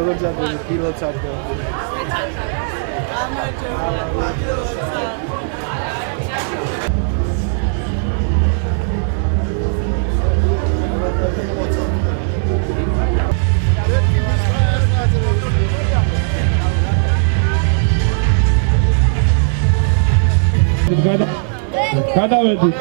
როგორ ძაბული პირველ წარდგა. გადავედით.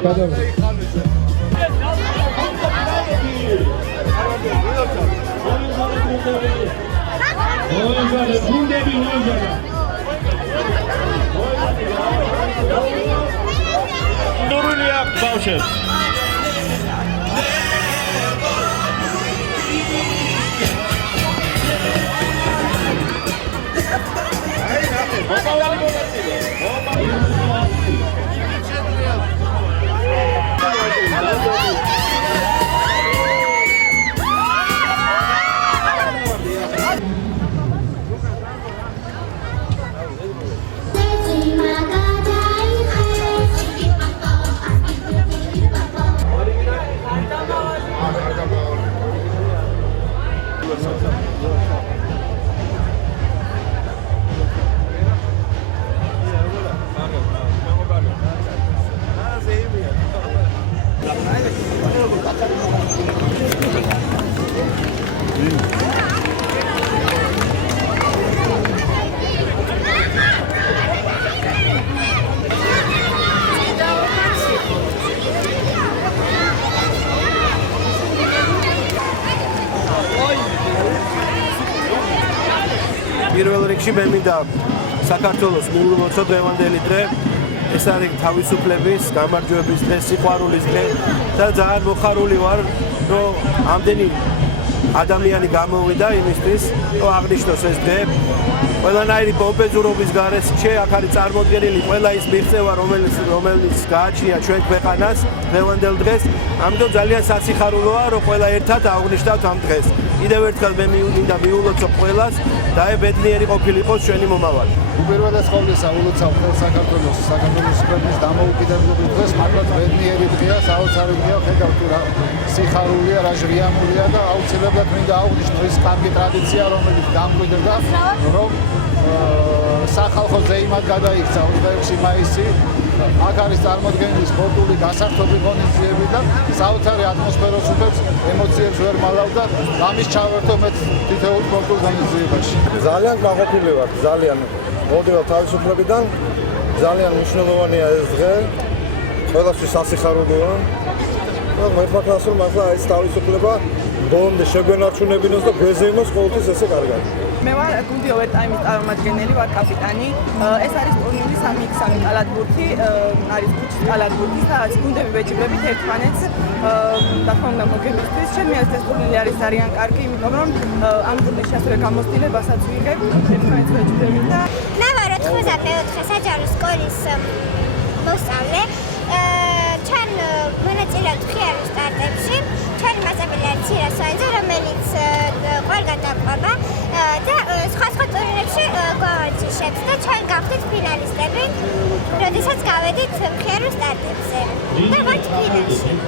Dorulya Bauşet. პირველ რიგში მე მინდა საქართველოს მიულოცო დღევანდელი დღე ეს არის თავისუფლების, გამარჯვების დღე, სიყვარულის დღე და ძალიან მოხარული ვარ, რომ ამდენი ადამიანი გამოვიდა იმისთვის, რომ აღნიშნოს ეს დღე. ყველანაირი პომპეზურობის გარეშე აქ არის წარმოდგენილი ყველა ის მიღწევა, რომელიც გააჩნია ჩვენ ქვეყანას დღევანდელ დღეს. ამიტომ ძალიან სასიხარულოა, რომ ყველა ერთად აღნიშნავთ ამ დღეს. კიდევ ერთხელ მე მინდა მიულოცო ყველას და ბედნიერი ყოფილიყოს ჩვენი მომავალი. უპირველეს ყოვლისა ულოცავ საქართველოს ქვეყნის დამოუკიდებლობის დღეს, მაგრამ ბედნიერი დღეა, საოცარი დღეა, ხედავთ თუ რა სიხარულია, რა ჟრიამულია და აუცილებლად მინდა აღვნიშნო ის კარგი ტრადიცია, რომელიც დამკვიდრდა, რომ სახალხო ზეიმად გადაიქცა 26 მაისი. აქ არის წარმოდგენილი სპორტული გასართობი ღონისძიებები და საოცარი ატმოსფეროს უწევს, ემოციებს ვერ მალავ და ამის ჩავერთო მე თითოეულ სპორტულ ღონისძიებაში. ძალიან გაყოფილი ვარ, ძალიან მოდივალ თავისუფლებიდან, ძალიან მნიშვნელოვანია ეს დღე, ყველასთვის სასიხარულოა. მერფაქნას რომ ახლა ეს თავისუფლება ბოლომდე შეგვენარჩუნებინოს და გვეზეიმოს ყოველთვის ესე კარგად. მე ვარ გუნდი ოვერტაიმის წარმომადგენელი, ვარ კაპიტანი. ეს არის ტურნირი 3x3 კალათბურთი, არის გუნდის კალათბურთი, სადაც გუნდები ვეჭირებით ერთმანეთს. და თქმა უნდა მოგებისთვის, ჩემი აზრით ეს ტურნირი არის ძალიან კარგი, იმიტომ რომ ამ გუნდის შესაძლო გამოცდილებასაც ვიღებ ერთმანეთს ვეჭირებით და მე ვარ 94 საჯარო სკოლის მოსწავლე. ჩვენ მონაწილეობთ ხიარის სტარტებში. ჩვენი მასწავლებელი არის ცირა სოიძე, რომელიც ყველგან დაყვება და სხვა ტურნირებში გვავარჯიშებთ და ჩვენ გავხდით ფინალისტები, როდესაც გავედით ხიარის სტარტებზე და ვართ ფინალში.